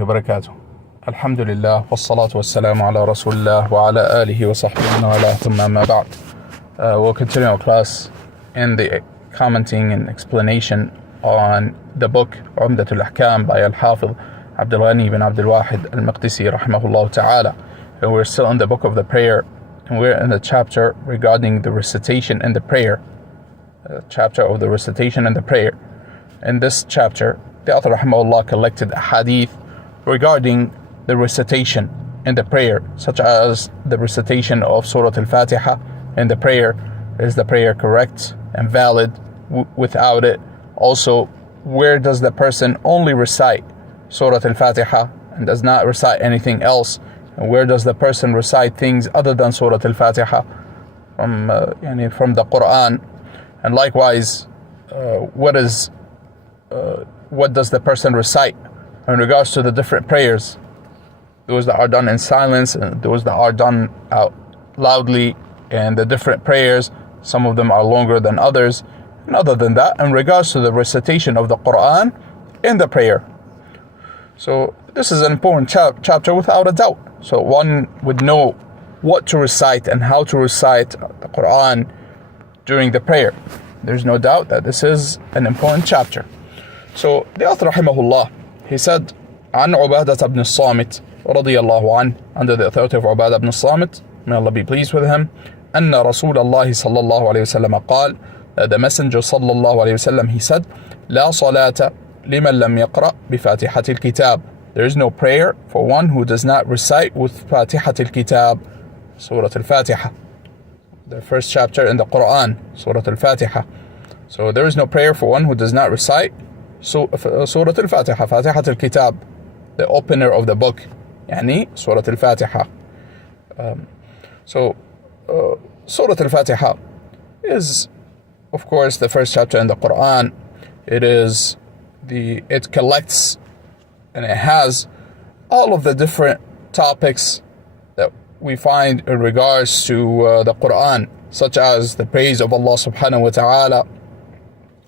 وبركاته. Alhamdulillah, wassalatu wassalamu ala rasulillah wa ala alihi wa sahbihi wa ala thumma ma ba'd. We'll continue our class in the commenting and explanation on the book Umdat Al-Ahkam by Al-Hafiz Abdul Ghani bin Abdul Wahid Al-Maqdisi rahimahullah ta'ala. And we're still in the book of the prayer, and we're in the chapter regarding the recitation and the prayer. Chapter of the recitation and the prayer. In this chapter, the author rahimahullah collected a hadith regarding the recitation and the prayer, such as the recitation of Surah Al-Fatiha and the prayer. Is the prayer correct and valid without it? Also, where does the person only recite Surah Al-Fatiha and does not recite anything else? And where does the person recite things other than Surah Al-Fatiha from the Quran? And likewise, what does the person recite in regards to the different prayers? Those that are done in silence and those that are done out loudly, and the different prayers, some of them are longer than others. And other than that, in regards to the recitation of the Quran in the prayer. So this is an important chapter without a doubt. So one would know what to recite and how to recite the Quran during the prayer. There's no doubt that this is an important chapter. So the author rahimahullah, he said, عن عبادة بن الصامت رضي الله عنه, under the authority of Ubadah ibn Samit, may Allah be pleased with him, أن رسول الله صلى الله عليه وسلم قال, that the messenger صلى الله عليه وسلم, he said, لا صلاة لمن لم يقرأ بفاتحة الكتاب. There is no prayer for one who does not recite with فاتحة الكتاب, Surah Al-Fatiha, the first chapter in the Quran, Surah Al-Fatiha. So there is no prayer for one who does not recite Surah Al-Fatiha, Fatiha Al-Kitab, the opener of the book, yani Surah Al-Fatiha. Surah Al-Fatiha is, of course, the first chapter in the Quran. It collects and it has all of the different topics that we find in regards to the Quran, such as the praise of Allah subhanahu wa ta'ala,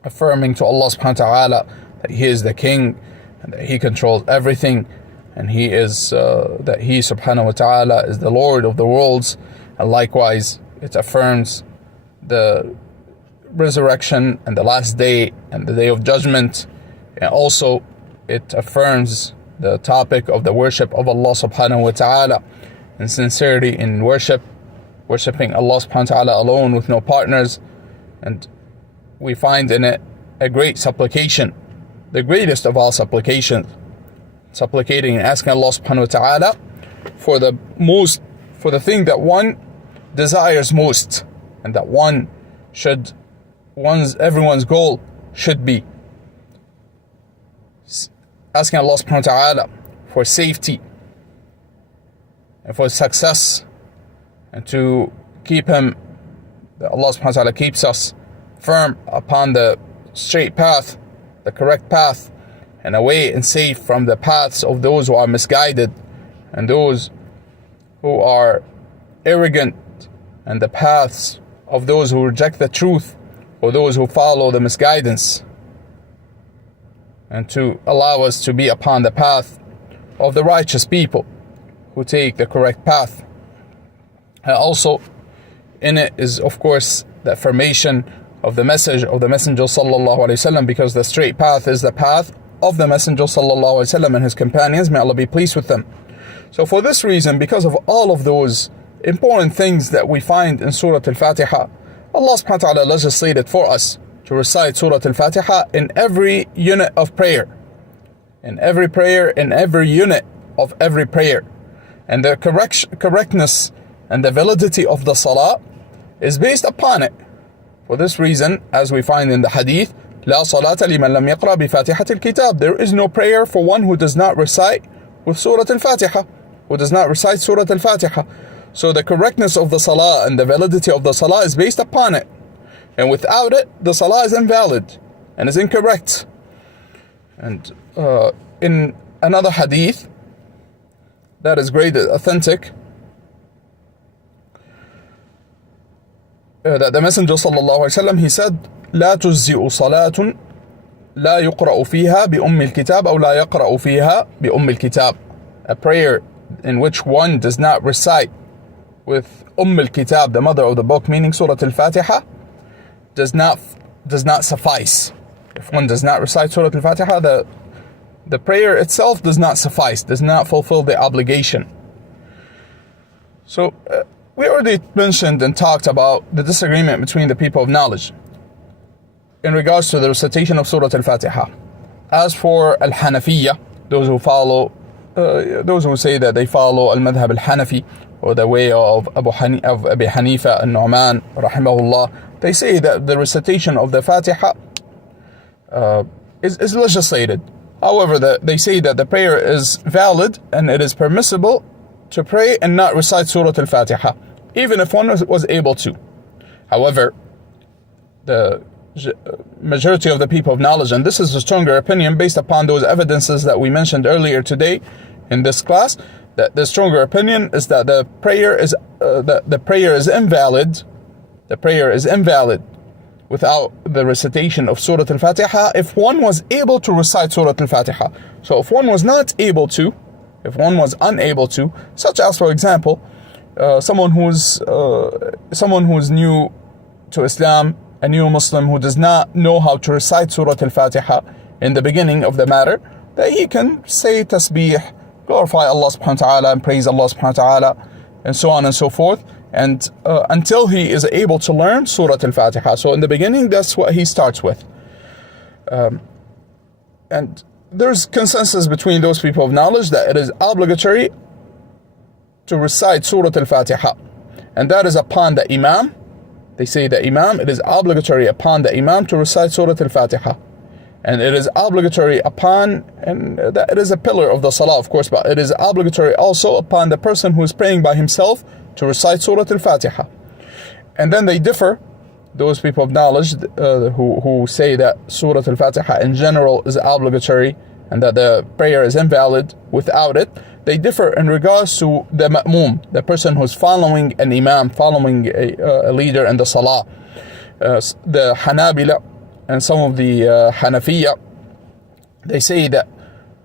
affirming to Allah subhanahu wa ta'ala that He is the King and that He controls everything, and that He subhanahu wa ta'ala is the Lord of the worlds. And likewise, it affirms the resurrection and the last day and the day of judgment. And also it affirms the topic of the worship of Allah subhanahu wa ta'ala and sincerity in worshiping Allah subhanahu wa ta'ala alone with no partners. And we find in it a great supplication, the greatest of all supplications, supplicating and asking Allah subhanahu wa ta'ala for the thing that one desires most, and that everyone's goal should be asking Allah subhanahu wa ta'ala for safety and for success, and to keep that Allah subhanahu wa ta'ala keeps us firm upon the straight path, the correct path, and away and safe from the paths of those who are misguided and those who are arrogant, and the paths of those who reject the truth or those who follow the misguidance, and to allow us to be upon the path of the righteous people who take the correct path. And also in it is, of course, the affirmation of the message of the Messenger sallallahu alaihi wasallam, because the straight path is the path of the Messenger sallallahu alaihi wasallam and his companions, may Allah be pleased with them. So for this reason, because of all of those important things that we find in Surah Al-Fatiha, Allah subhanahu wa ta'ala legislated for us to recite Surah Al-Fatiha in every unit of prayer, in every unit of every prayer. And the correctness and the validity of the salah is based upon it. For this reason, as we find in the hadith, لا صلاة لمن لم يقرأ بفاتحة الكتاب. There is no prayer for one who does not recite with Surah Al-Fatiha, who does not recite Surah Al-Fatiha. So the correctness of the salah and the validity of the salah is based upon it. And without it, the salah is invalid and is incorrect. And in another hadith that is graded authentic, that the Messenger sallallahu alaihi wasallam, he said, لا تجزئ صلاة لا يقرأ فيها بأم الكتاب أو لا يقرأ فيها بأم الكتاب. A prayer in which one does not recite with al-Kitab, the mother of the book, meaning Surah Al-Fatiha, does not suffice. If one does not recite Surah Al-Fatiha, the prayer itself does not suffice, does not fulfill the obligation. So we already mentioned and talked about the disagreement between the people of knowledge in regards to the recitation of Surah Al-Fatiha. As for Al-Hanafiya, those who say that they follow Al-Madhab Al-Hanafi, or the way of Abi Hanifa Al-Nu'man rahimahullah, they say that the recitation of the Fatiha is legislated. However, they say that the prayer is valid and it is permissible to pray and not recite Surah Al-Fatiha, even if one was able to. However, the majority of the people of knowledge, and this is a stronger opinion based upon those evidences that we mentioned earlier today in this class, that the stronger opinion is that the prayer is invalid. The prayer is invalid without the recitation of Surah Al-Fatiha if one was able to recite Surah Al-Fatiha. So if one was not able to, if one was unable to, such as, for example, someone who's new to Islam, a new Muslim who does not know how to recite Surah Al-Fatiha in the beginning of the matter, that he can say tasbih, glorify Allah subhanahu wa ta'ala and praise Allah subhanahu wa ta'ala, and so on and so forth, and until he is able to learn Surah Al-Fatiha. So in the beginning, that's what he starts with. And there's consensus between those people of knowledge that it is obligatory to recite Surah Al-Fatiha, and that is upon the Imam. They say the Imam, it is obligatory upon the Imam to recite Surah Al-Fatiha. And it is obligatory upon, and that it is a pillar of the Salah, of course, but it is obligatory also upon the person who is praying by himself to recite Surah Al-Fatiha. And then they differ, those people of knowledge who say that Surah Al-Fatiha in general is obligatory and that the prayer is invalid without it. They differ in regards to the ma'mum, the person who's following an imam, following a leader in the Salah. The Hanabila and some of the Hanafiya, they say that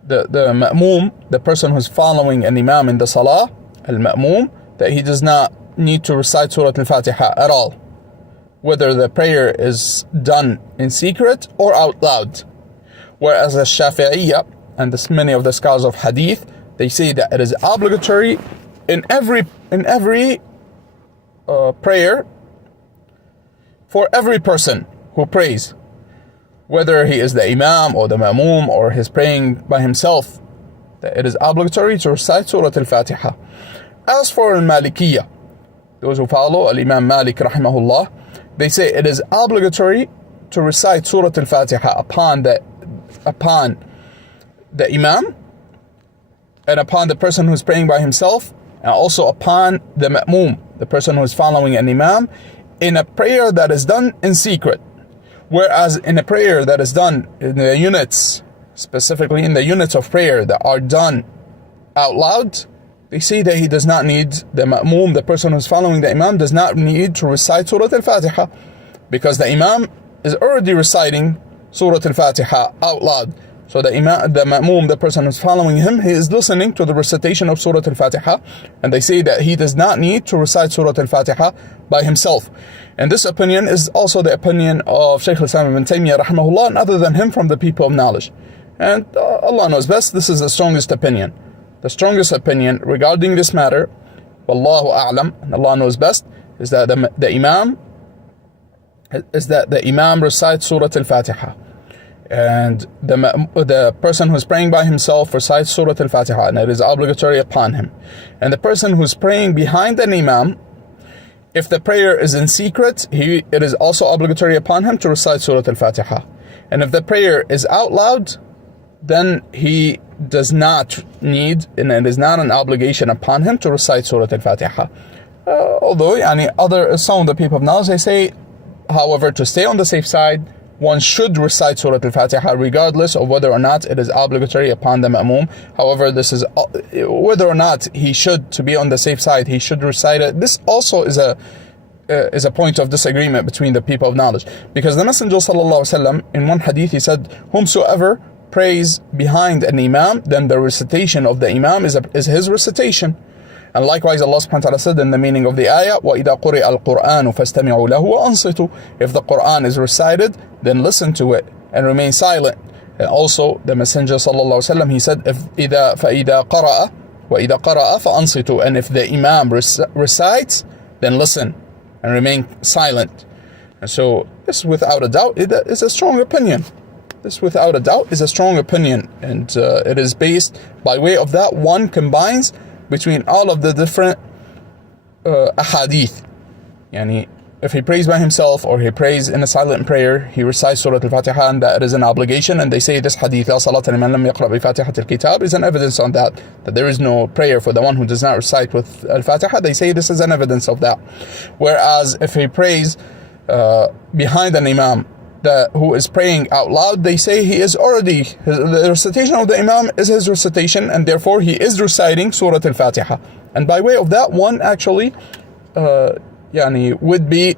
the ma'mum, the person who's following an imam in the Salah, al-ma'mum, that he does not need to recite Surah Al-Fatiha at all, whether the prayer is done in secret or out loud. Whereas the Shafi'iyya and many of the scholars of Hadith, they say that it is obligatory in every prayer for every person who prays, whether he is the imam or the ma'mum or he's praying by himself, that it is obligatory to recite Surah Al-Fatiha. As for Al-Malikiyya, those who follow Al-Imam Malik rahimahullah, they say it is obligatory to recite Surah Al-Fatiha upon the imam, and upon the person who's praying by himself, and also upon the ma'mum, the person who is following an imam, in a prayer that is done in secret. Whereas in a prayer that is done in the units, specifically in the units of prayer that are done out loud, they say that he does not need, the ma'mum, the person who's following the imam, does not need to recite Surah Al-Fatiha, because the imam is already reciting Surah Al-Fatiha out loud. So the ma'mum, the person who's following him, he is listening to the recitation of Surah Al-Fatiha, and they say that he does not need to recite Surah Al-Fatiha by himself. And this opinion is also the opinion of Shaykh al-Islam ibn Taymiyyah rahimahullah, and other than him from the people of knowledge. And Allah knows best, this is the strongest opinion. The strongest opinion regarding this matter, Wallahu a'lam, and Allah knows best, is that the imam recites Surah Al-Fatiha, and the person who's praying by himself recites Surah Al-Fatiha, and it is obligatory upon him. And the person who's praying behind an imam, if the prayer is in secret, it is also obligatory upon him to recite Surah Al-Fatiha. And if the prayer is out loud, then he does not need, and it is not an obligation upon him to recite Surah Al-Fatiha. Although some of the people of knowledge, they say, however, to stay on the safe side, one should recite Surah Al-Fatiha regardless of whether or not it is obligatory upon the ma'mum. However, this is whether or not he should, to be on the safe side, he should recite it. This also is a is a point of disagreement between the people of knowledge. Because the Messenger ﷺ, in one hadith, he said, whomsoever prays behind an imam, then the recitation of the imam is his recitation. And likewise, Allah subhanahu wa ta'ala said in the meaning of the ayah, وَإِذَا قُرِئَ الْقُرْآنُ فَاسْتَمِعُوا لَهُ وَأَنصِتُوا. If the Quran is recited, then listen to it and remain silent. And also, the Messenger ﷺ, he said, فَإِذَا قَرَأَ وَإِذَا قَرَأَ فَأَنصِتُوا. And if the imam recites, then listen and remain silent. And so, this without a doubt is a strong opinion. This without a doubt is a strong opinion. And it is based, by way of that, one combines between all of the different ahadith. Yani, if he prays by himself or he prays in a silent prayer, he recites Surah Al-Fatiha, and that is an obligation. And they say this hadith, لا صلاة لمن لم يقرأ بفاتحة الكتاب, is an evidence on that there is no prayer for the one who does not recite with Al-Fatiha. They say this is an evidence of that. Whereas if he prays behind an imam who is praying out loud, they say he is already, the recitation of the imam is his recitation, and therefore he is reciting Surah Al-Fatiha. And by way of that, one actually would be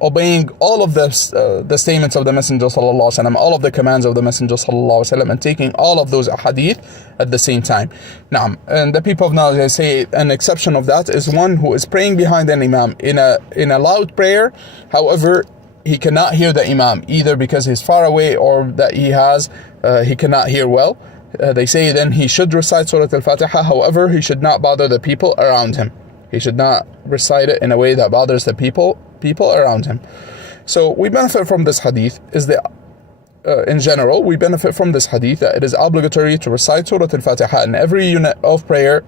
obeying all of the statements of the Messenger sallallahu alaihi wasallam, all of the commands of the Messenger sallallahu alaihi wasallam, and taking all of those ahadith at the same time. Now, and the people of knowledge, they say an exception of that is one who is praying behind an imam in a loud prayer. However, he cannot hear the imam, either because he's far away or that he cannot hear well. They say then he should recite Surah Al-Fatiha. However, he should not bother the people around him. He should not recite it in a way that bothers the people around him. So we benefit from this hadith in general, we benefit from this hadith that it is obligatory to recite Surah Al-Fatiha in every unit of prayer,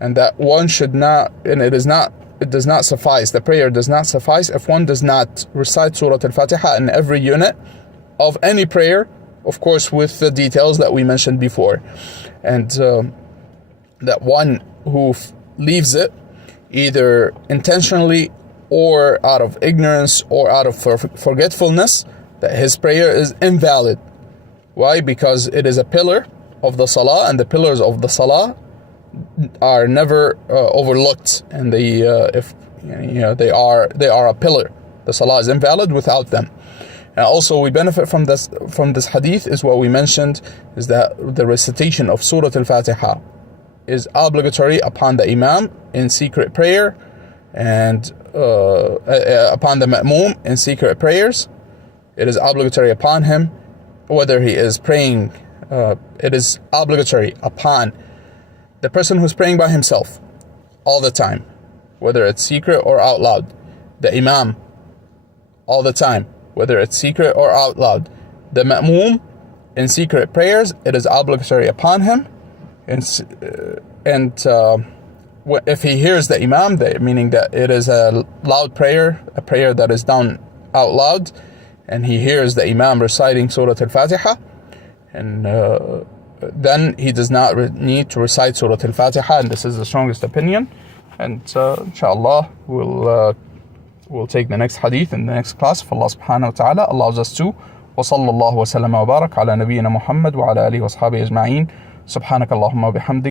and that one should not, and it does not suffice, the prayer does not suffice if one does not recite Surah Al-Fatiha in every unit of any prayer, of course with the details that we mentioned before. And that one who leaves it, either intentionally or out of ignorance or out of forgetfulness, that his prayer is invalid. Why? Because it is a pillar of the salah, and the pillars of the salah are never overlooked, and they are a pillar. The salah is invalid without them. And also we benefit from this hadith is what we mentioned, is that the recitation of Surah Al-Fatiha is obligatory upon the imam in secret prayer, and upon the ma'mum in secret prayers. It is obligatory upon him, whether he is praying, it is obligatory upon the person who's praying by himself all the time, whether it's secret or out loud. The imam, all the time, whether it's secret or out loud. The ma'mum in secret prayers, it is obligatory upon him. And if he hears the imam, meaning that it is a loud prayer, a prayer that is done out loud, and he hears the imam reciting Surah Al-Fatiha, and then he does not need to recite Surah Al-Fatiha, and this is the strongest opinion. And inshallah, we'll take the next hadith in the next class. If Allah subhanahu wa ta'ala allows us to. وصلى الله وسلم وبارك على نبينا محمد وعلى آله وصحبه أجمعين. سبحانك اللهم وبحمدك